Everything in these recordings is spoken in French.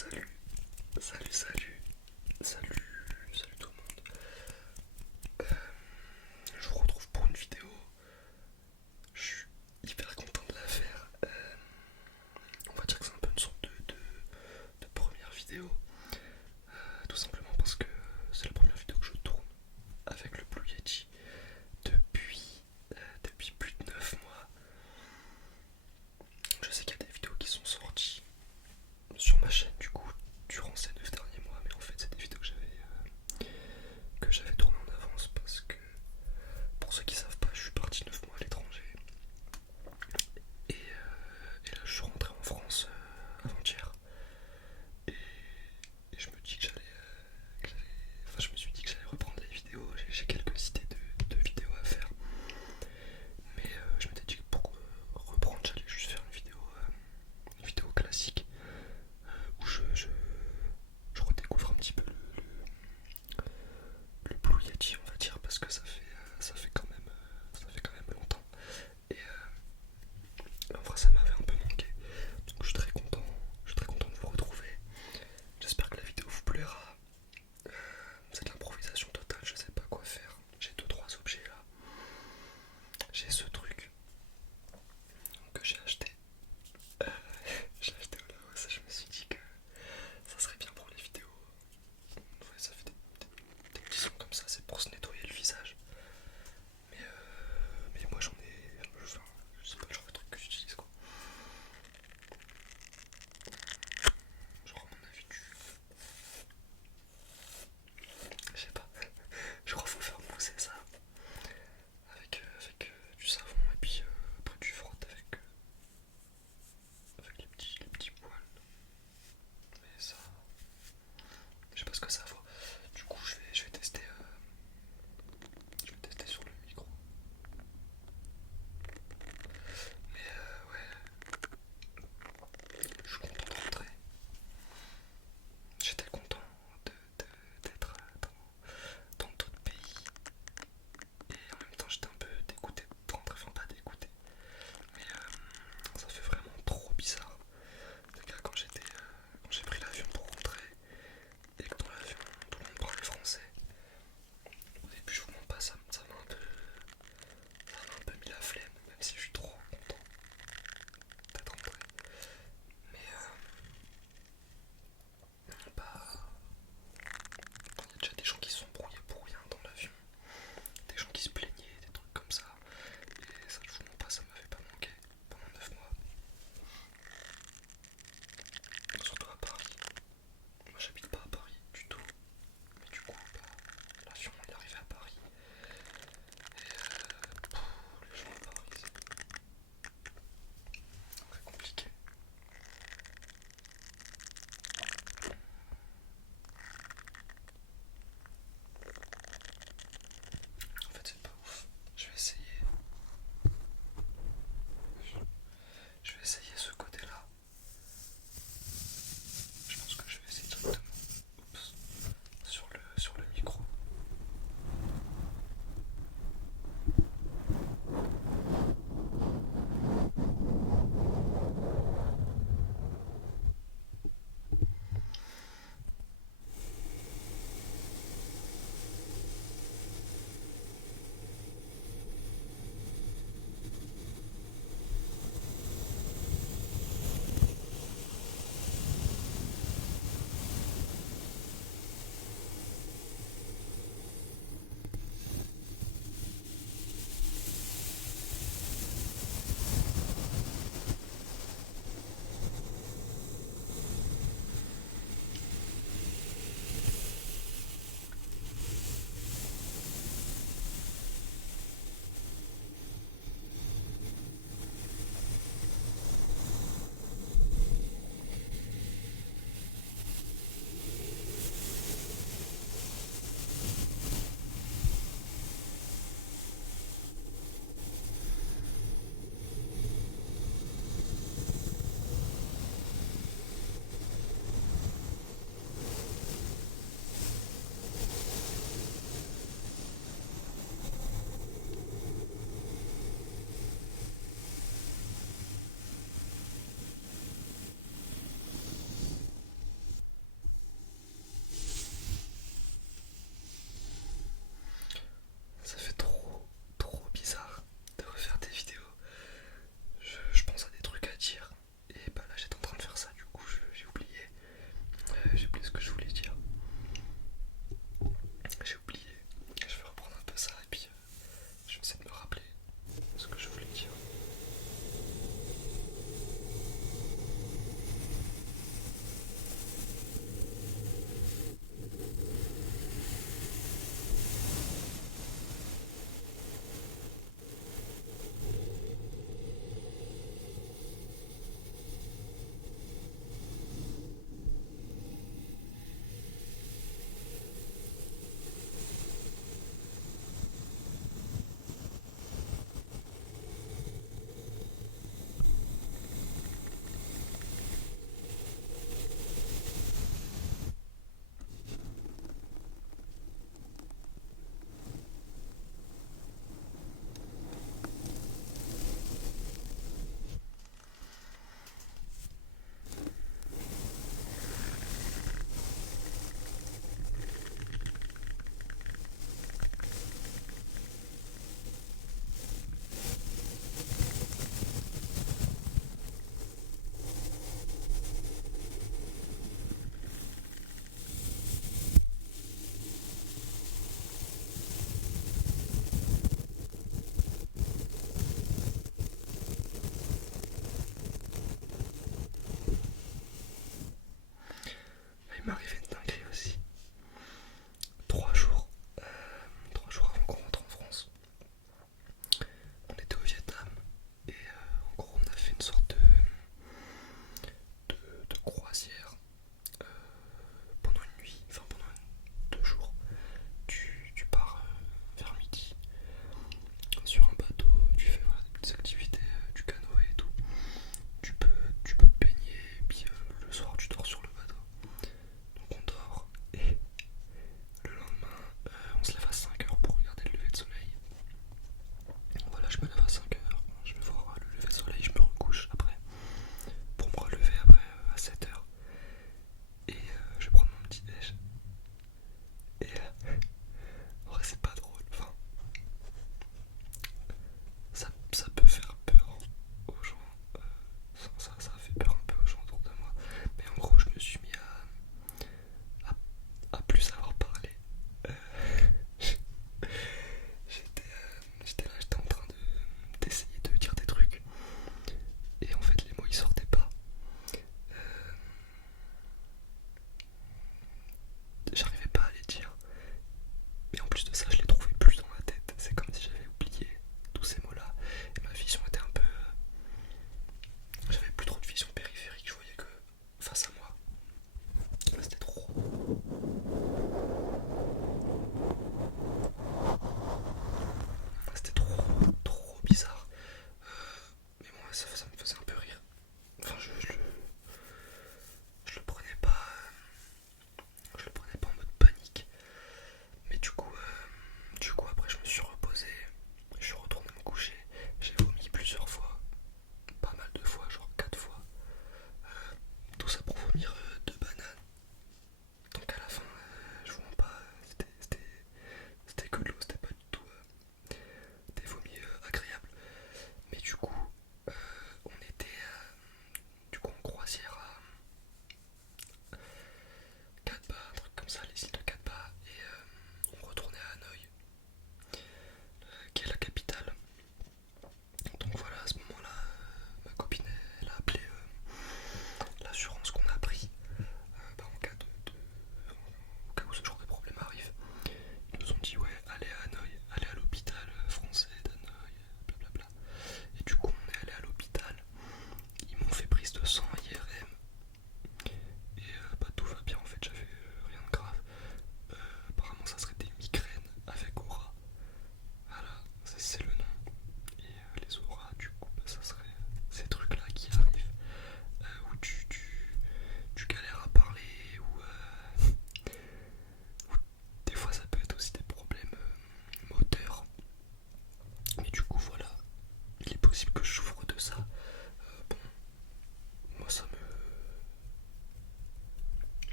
Salut, salut, salut, salut, salut tout le monde. Je vous retrouve pour une vidéo. Je suis hyper content de la faire. On va dire que c'est un peu une sorte de première vidéo. Tout simplement parce que c'est la première vidéo que je tourne avec le Blue Yeti depuis plus de 9 mois. Je sais qu'il y a des vidéos qui sont sorties sur ma chaîne du coup durant ces 9 derniers mois.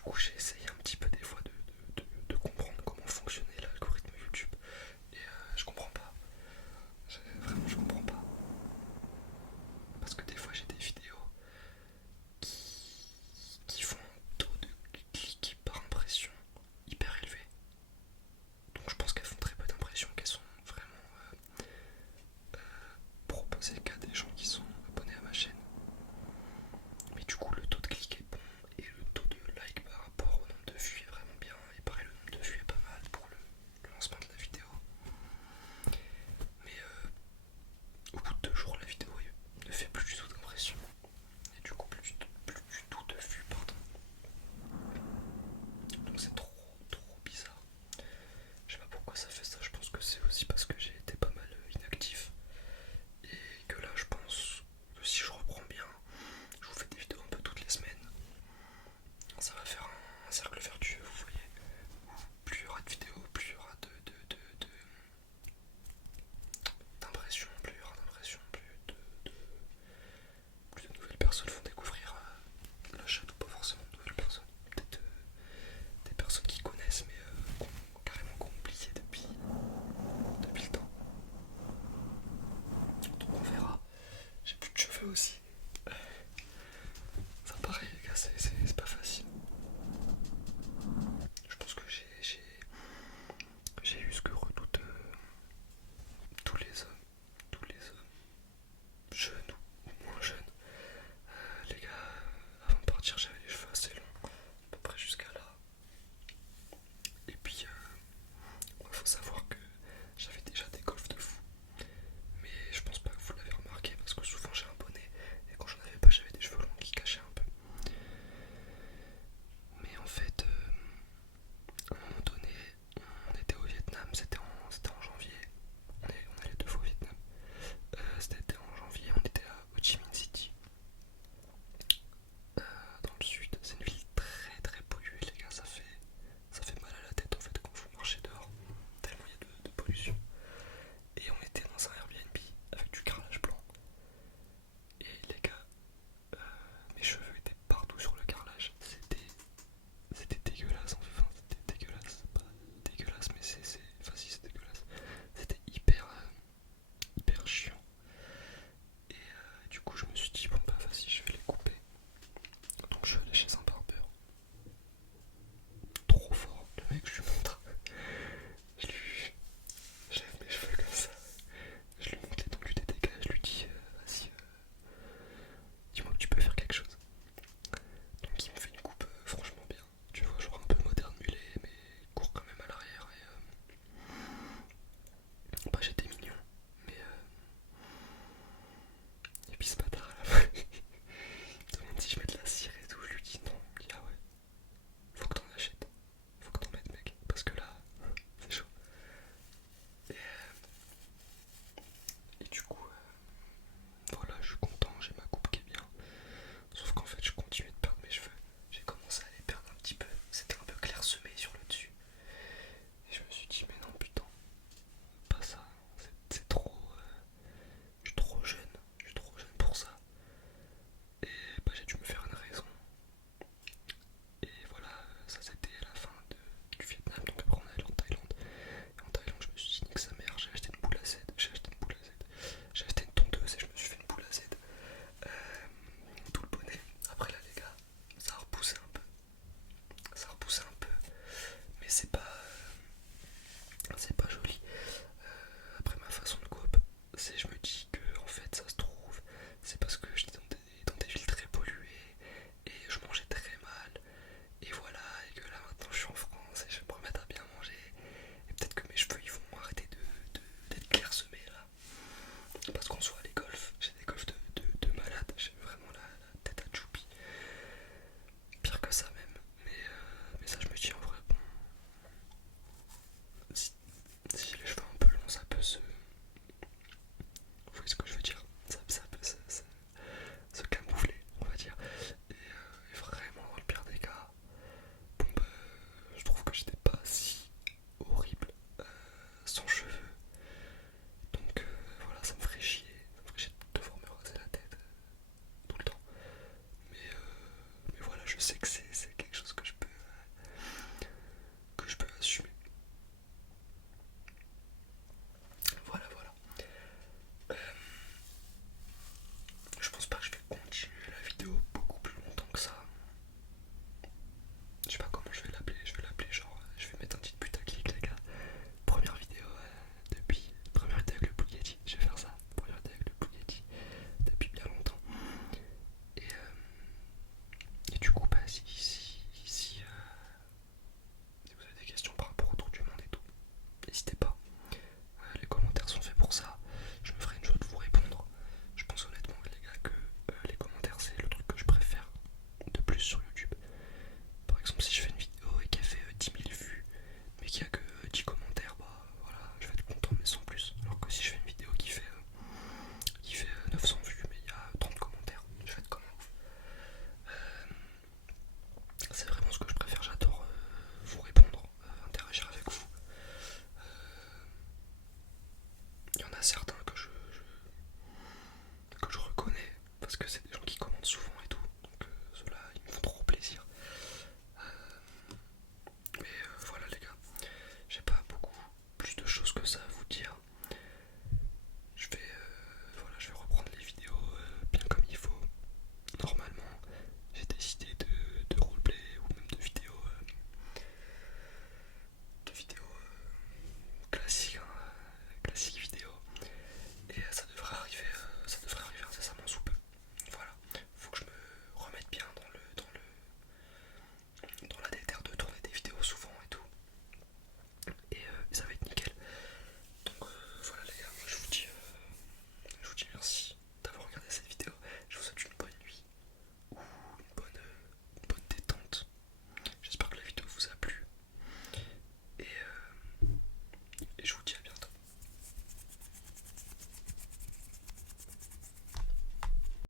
du coup j'ai essayé un petit peu des fois de comprendre comment fonctionnait l'algorithme YouTube. Et je comprends pas. Vraiment je comprends pas. Parce que des fois j'ai des vidéos qui font un taux de clics par impression hyper élevé. Donc je pense qu'elles font très peu d'impressions, qu'elles sont vraiment proposées qu'à des gens qui sont abonnés à ma chaîne. Mais du coup le taux de clic est bon et le taux de like par rapport au nombre de vues est vraiment bien. Et pareil le nombre de vues est pas mal pour le lancement de la vidéo. Mais au bout de 2 jours la vidéo ne fait plus du tout d'impression. Et du coup plus du tout de vues, pardon. Donc c'est trop bizarre. Je sais pas pourquoi ça fait ça, je pense que c'est aussi parce que j'ai été pas mal inactif. Et que là je pense que si je reprends bien, je vous fais des vidéos un peu toutes les semaines. Ça va faire un cercle vertueux, vous voyez. Plus il y aura de vidéos, plus il y aura d'impressions, plus il y aura d'impressions, plus de nouvelles personnes vont découvrir la chaîne, ou pas forcément de nouvelles personnes. Peut-être des personnes qui connaissent mais carrément qu'on oublié depuis le temps. Donc on verra. J'ai plus de cheveux aussi. Ça pareil les gars, c'est pas facile. Je pense que j'ai eu ce que redoutent tous les hommes, jeunes ou moins jeunes. Les gars, avant de partir j'avais les cheveux assez longs, à peu près jusqu'à là. Et puis faut savoir que j'avais déjà des golfs de fou. Mais je pense pas que vous l'avez remarqué parce que souvent j'ai un bonnet et quand j'en avais pas j'avais des cheveux longs qui cachaient un peu. Mais en fait, à un moment donné, on était au Vietnam, c'était en janvier. On allait 2 fois au Vietnam. C'était en janvier, on était à Ho Chi Minh City, dans le sud. C'est une ville très polluée les gars, ça fait mal à la tête en fait quand vous marchez dehors, tellement il y a de pollution. Et on était dans un Airbnb avec du carrelage blanc. Et les gars, mes cheveux étaient partout sur le carrelage. C'était dégueulasse, enfin c'était dégueulasse, c'est pas dégueulasse mais enfin si c'est dégueulasse. C'était hyper chiant. Et du coup je me suis dit bon bah vas-y je vais les couper. Donc je suis allé chez un